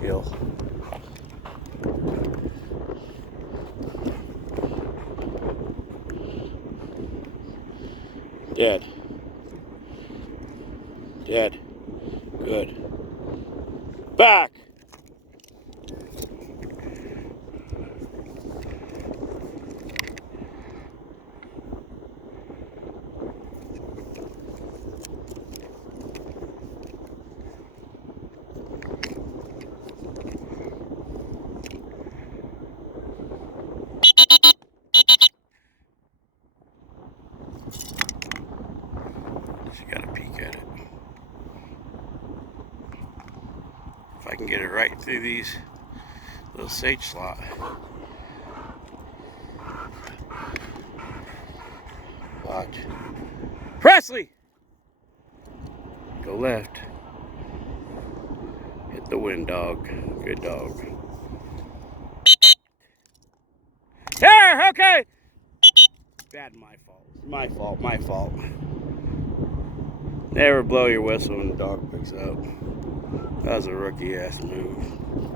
Hill. Dead. Dead. Good. Back! She got a peek at it. If I can get it right through these little sage slot. Watch. Presley! Go left. Hit the wind, dog. Good dog. There, okay! Bad, my fault. My fault, my fault. Never blow your whistle when the dog picks up. That was a rookie ass move.